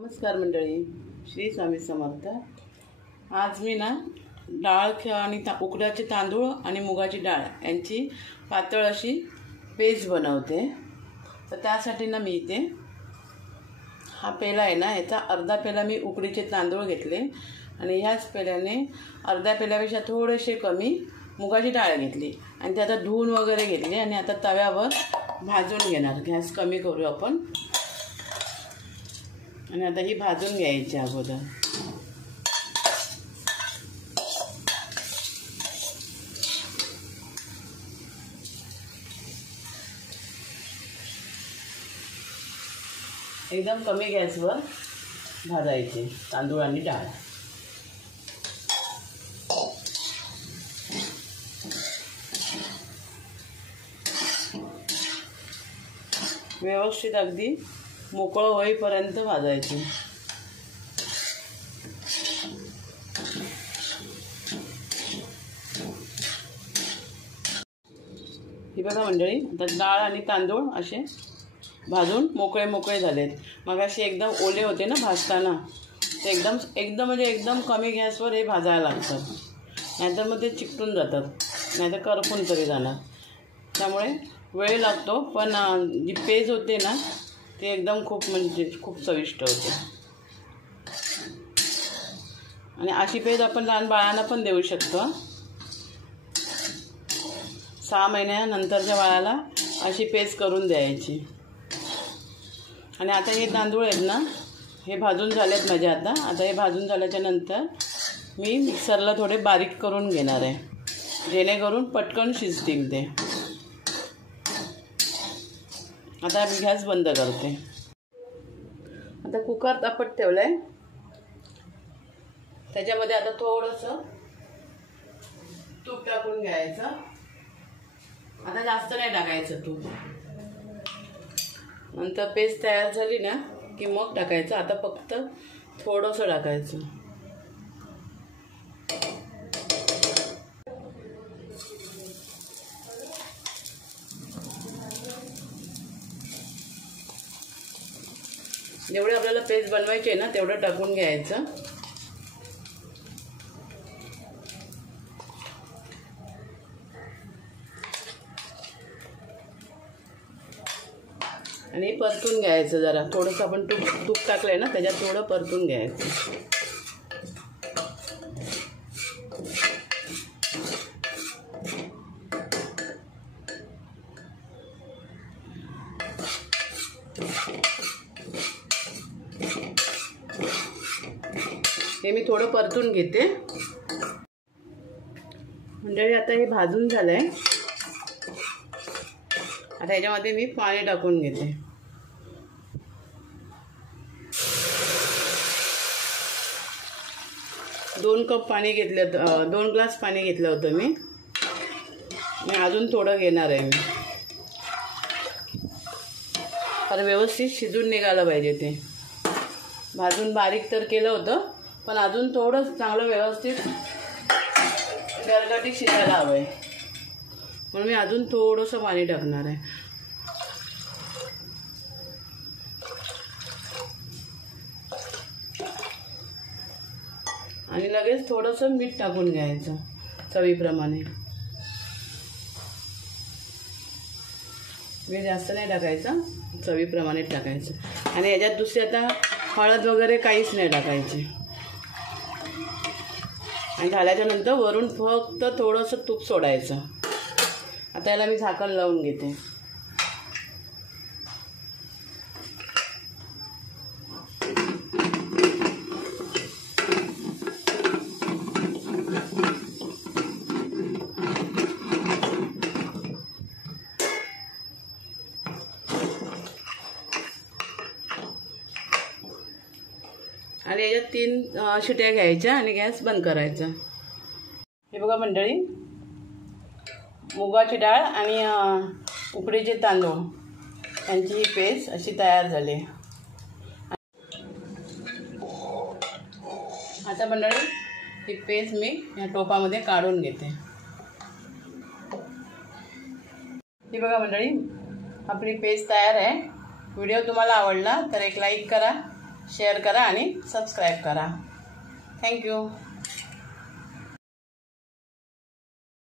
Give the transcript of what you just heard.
नमस्कार मंडळी, श्री स्वामी समर्थ। आज मी ना डाळ आणि उकडाचे तांदूळ आणि मुगाची डाळ यांची पातळ अशी पेस्ट बनवते। तर त्यासाठी ना मी इथे हा पेला आहे ना, याचा अर्धा पेला मी उकडीचे तांदूळ घेतले आणि ह्याच पेल्याने अर्ध्या पेल्यापेक्षा थोडेसे कमी मुगाची डाळ घेतली आणि ते आता धुवून वगैरे घेतली आणि आता तव्यावर भाजून घेणार। गॅस कमी करू आपण आणि आता ही भाजून घ्यायची अगोदर। एकदम कमी गॅसवर भाजायचे तांदूळ आणि डाळ। व्यवस्थित अगदी मोकळं होईपर्यंत भाजायचे। ही बघा मंडळी, आता डाळ आणि तांदूळ असे भाजून मोकळे मोकळे झालेत। मग असे एकदम ओले होते ना भाजताना, ते एकदम कमी गॅसवर हे भाजायला लागतं, नाहीतर मग ते चिकटून जातात, नाहीतर करपून तरी जाणार। त्यामुळे वेळ लागतो, पण जी पेज होते ना ते एकदम खूप चविष्ट होते। आणि अशी पेज आपण लहान बाळांना पण देऊ शकतो। 6 महिन्यानंतरच्या बाळाला अशी पेज करून द्यायची। आणि आता हे तांदूळ आहेत ना, हे भाजून झालेत माझे। आता हे भाजून झाल्याच्या नंतर मी मिक्सरला थोडे बारीक करून घेणार आहे, जेणेकरून पटकन शिजतील ते। आता मी गॅस बंद करते। आता कुकर तापत ठेवलं आहे, त्याच्यामध्ये आता थोडंसं तूप टाकून घ्यायचं। आता जास्त नाही टाकायचं तूप, नंतर पेस्ट तयार झाली ना की मग टाकायचं। आता फक्त थोडंसं टाकायचं। जेवढे आपल्याला पेस्ट बनवायचे ना तेवढं टाकून घ्यायचं। आणि परतून घ्यायचं जरा, थोडंसं आपण तूप टाकलंय ना त्याच्यात थोडं परतून घ्यायचं। हे मी थोडं परतून घेते म्हणजे आता हे भाजून झालंय। आता ह्याच्यामध्ये मी पाणी टाकून घेते। दोन कप पाणी घेतलं, 2 ग्लास पाणी घेतलं होतं मी अजून थोडं घेणार आहे मी, तर व्यवस्थित शिजून निघालं पाहिजे ते। भाजून बारीक तर केलं होतं, पण अजून थोडं चांगलं व्यवस्थित गरगटीत शिजायला हवं आहे, म्हणून मी अजून थोडंसं पाणी टाकणार आहे। आणि लगेच थोडंसं मीठ टाकून घ्यायचं चवीप्रमाणे। मीठ जास्त नाही टाकायचं, चवीप्रमाणे टाकायचं। आणि याच्यात दुसरी आता हळद वगैरे काहीच नाही टाकायची। आणि झाल्याच्या नंतर वरून फक्त थोडंसं तूप सोडायचं। आता याला मी झाकण लावून घेते। आणि याच्यात 3 शिट्या घ्यायच्या आणि गॅस बंद करायचा। हे बघा मंडळी, मुगाची डाळ आणि उकडीचे तांदूळ यांची ही पेस्ट अशी तयार झाली। आता मंडळी ही पेस्ट मी या टोपामध्ये काढून घेते। ही बघा मंडळी, आपली पेस्ट तयार आहे। व्हिडिओ तुम्हाला आवडला तर एक लाईक करा, शेअर करा आणि सबस्क्राईब करा. थँक्यू.